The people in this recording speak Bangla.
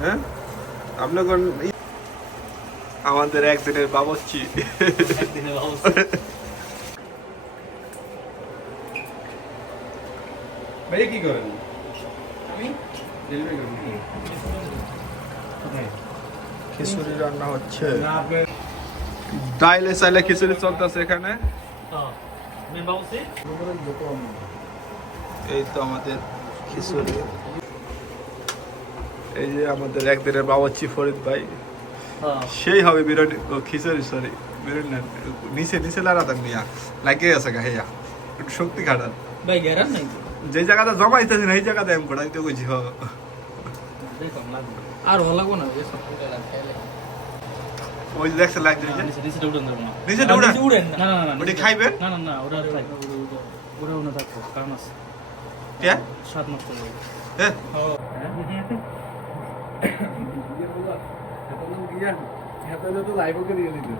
হ্যাঁ? আপনার কোন আমাদের একদিনের বাবচ্চি ভাই কি করেন? আমি? ডেলিভারি করেন। খিচুড়ি রান্না হচ্ছে। ডাইলে চাইলে খিচুড়ি চলতেছে এখানে। এই তো আমাদের খিচুড়ি। এই যে আমাদের একদিনের বাবচ্চি ফরিদ ভাই। সেই হবে বিরিয়ানি ও খিচুড়ি সরি বিরিয়ানি না, নিচে নিচে লাগাতার নিয়া। লাগে আছে গা হেয়া। একটু শক্তি খাটান। ভাই গ্যারান নাই যে জায়গাটা জমাইতেছে না এই জায়গাতে আমি আর ভালো লাগবো না ওই দেখছে দিয়েছে নিচে নিচে উড়েন না। নিচে উড়ান? না। না না ওটা খাইবেন না না না ওরা খাই ওরা ওনা থাকব কারণ আছে। কে? সাত মাস করব হ্যাঁ। লাইভ ওকে দিয়ে দিতে